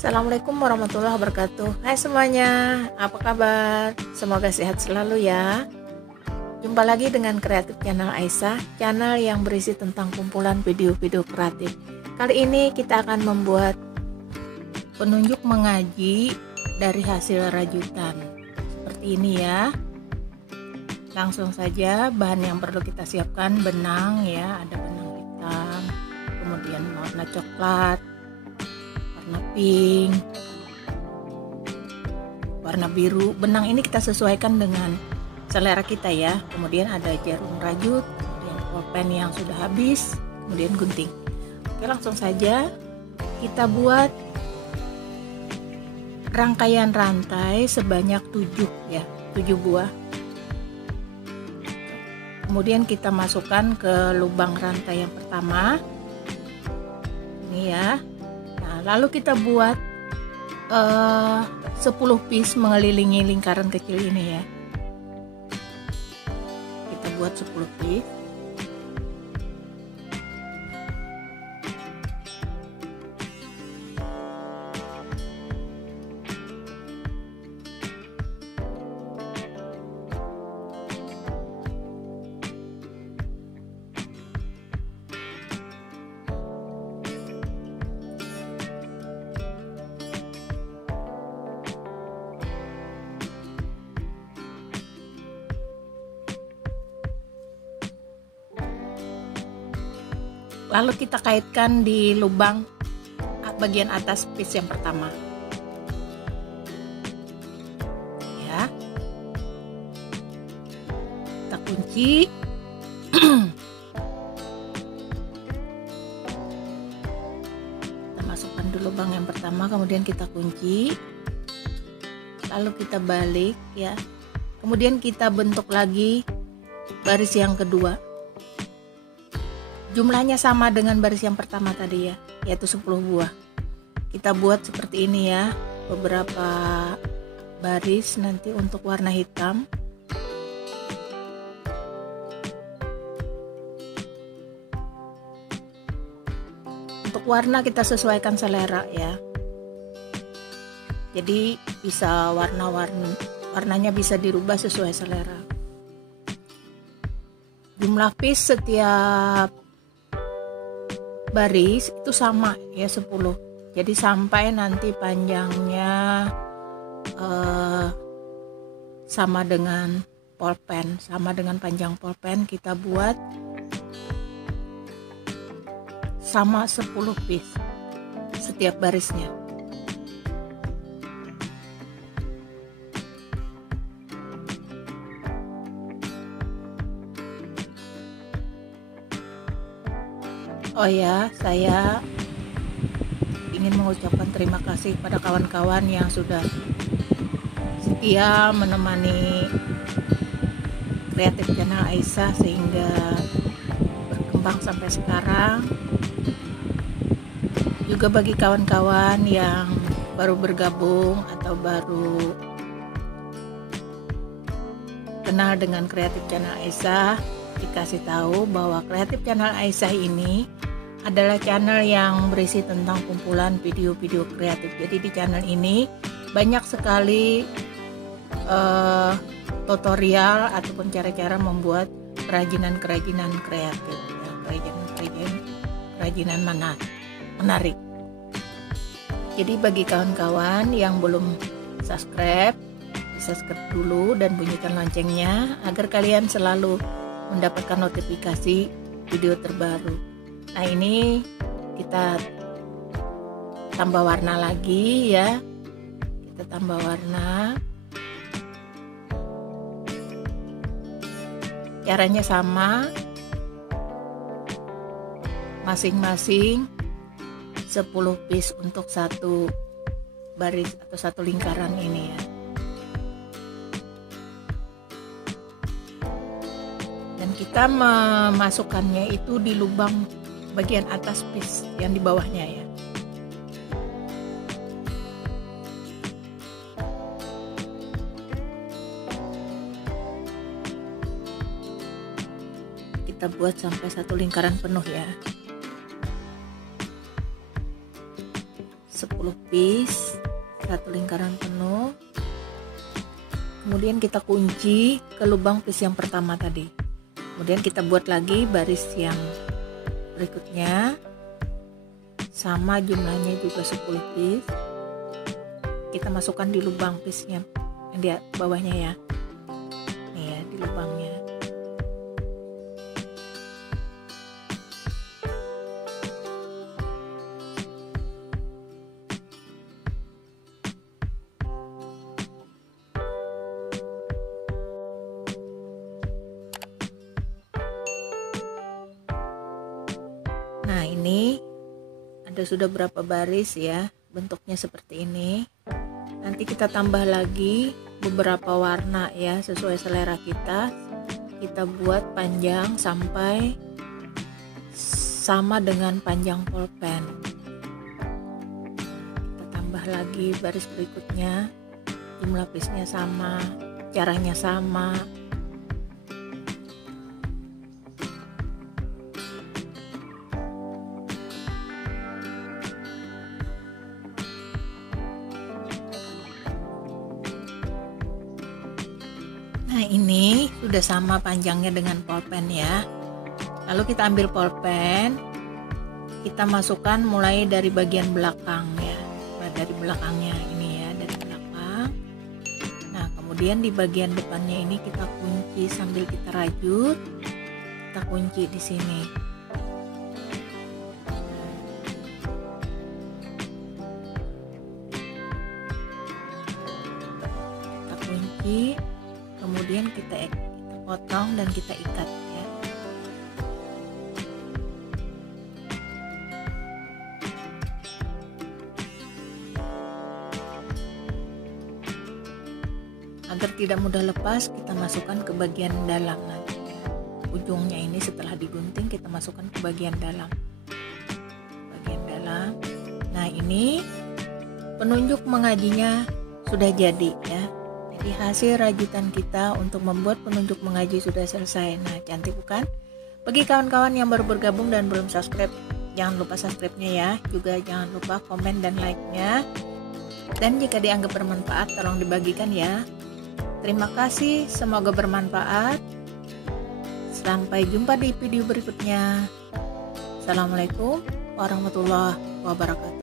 Assalamualaikum warahmatullahi wabarakatuh. Hai semuanya, apa kabar? Semoga sehat selalu ya. Jumpa lagi dengan Kreatif Channel Aisyah, channel yang berisi tentang kumpulan video-video kreatif. Kali ini kita akan membuat penunjuk mengaji dari hasil rajutan. Seperti ini ya. Langsung saja, bahan yang perlu kita siapkan benang ya, ada benang hitam, kemudian warna coklat, warna pink, warna biru. Benang ini kita sesuaikan dengan selera kita ya. Kemudian ada jarum rajut, kemudian pulpen yang sudah habis, kemudian gunting. Oke, langsung saja kita buat rangkaian rantai sebanyak 7 ya, 7 buah. Kemudian kita masukkan ke lubang rantai yang pertama. Ini ya. Lalu kita buat 10 piece mengelilingi lingkaran kecil ini ya. Kita buat 10 piece. Lalu kita kaitkan di lubang bagian atas piece yang pertama. Ya. Kita kunci. Kita masukkan di lubang yang pertama, kemudian kita kunci. Lalu kita balik ya. Kemudian kita bentuk lagi baris yang kedua. Jumlahnya sama dengan baris yang pertama tadi ya, yaitu 10 buah. Kita buat seperti ini ya, beberapa baris nanti untuk warna hitam. Untuk warna kita sesuaikan selera ya. Jadi bisa warnanya bisa dirubah sesuai selera. Jumlah piece setiap baris itu sama ya, 10. Jadi sampai nanti panjangnya sama dengan pulpen, sama dengan panjang pulpen, kita buat sama 10 piece setiap barisnya. Oh ya, saya ingin mengucapkan terima kasih pada kawan-kawan yang sudah setia menemani Kreatif Channel Aisyah sehingga berkembang sampai sekarang. Juga bagi kawan-kawan yang baru bergabung atau baru kenal dengan Kreatif Channel Aisyah, dikasih tahu bahwa Kreatif Channel Aisyah ini adalah channel yang berisi tentang kumpulan video-video kreatif. Jadi di channel ini banyak sekali tutorial ataupun cara-cara membuat kerajinan-kerajinan kreatif ya, kerajinan menarik. Jadi bagi kawan-kawan yang belum subscribe, subscribe dulu dan bunyikan loncengnya agar kalian selalu mendapatkan notifikasi video terbaru. Nah, ini kita tambah warna lagi ya. Kita tambah warna. Caranya sama. Masing-masing 10 piece untuk satu baris atau satu lingkaran ini ya. Dan kita memasukkannya itu di lubang bagian atas piece yang di bawahnya ya. Kita buat sampai satu lingkaran penuh ya. 10 piece, satu lingkaran penuh. Kemudian kita kunci ke lubang piece yang pertama tadi. Kemudian kita buat lagi baris yang berikutnya, sama jumlahnya juga 10 piece. Kita masukkan di lubang piece-nya yang di bawahnya ya. Nih ya, di lubangnya. Nah, ini ada sudah berapa baris ya, bentuknya seperti ini. Nanti kita tambah lagi beberapa warna ya, sesuai selera kita. Kita buat panjang sampai sama dengan panjang pulpen. Kita tambah lagi baris berikutnya, jumlah piece-nya sama, caranya sama. Nah, ini sudah sama panjangnya dengan pulpen ya. Lalu kita ambil pulpen, kita masukkan mulai dari bagian belakang ya, dari belakangnya ini ya, dari belakang. Nah, kemudian di bagian depannya ini kita kunci sambil kita rajut, kita kunci di sini. Kita kunci. Kemudian kita potong dan kita ikat ya. Agar tidak mudah lepas, kita masukkan ke bagian dalam nanti. Ujungnya ini setelah digunting kita masukkan ke bagian dalam. Bagian dalam. Nah, ini penunjuk mengajinya sudah jadi ya. Jadi hasil rajutan kita untuk membuat penunjuk mengaji sudah selesai. Nah, cantik bukan? Bagi kawan-kawan yang baru bergabung dan belum subscribe, jangan lupa subscribe-nya ya. Juga jangan lupa komen dan like-nya. Dan jika dianggap bermanfaat, tolong dibagikan ya. Terima kasih, semoga bermanfaat. Sampai jumpa di video berikutnya. Assalamualaikum warahmatullahi wabarakatuh.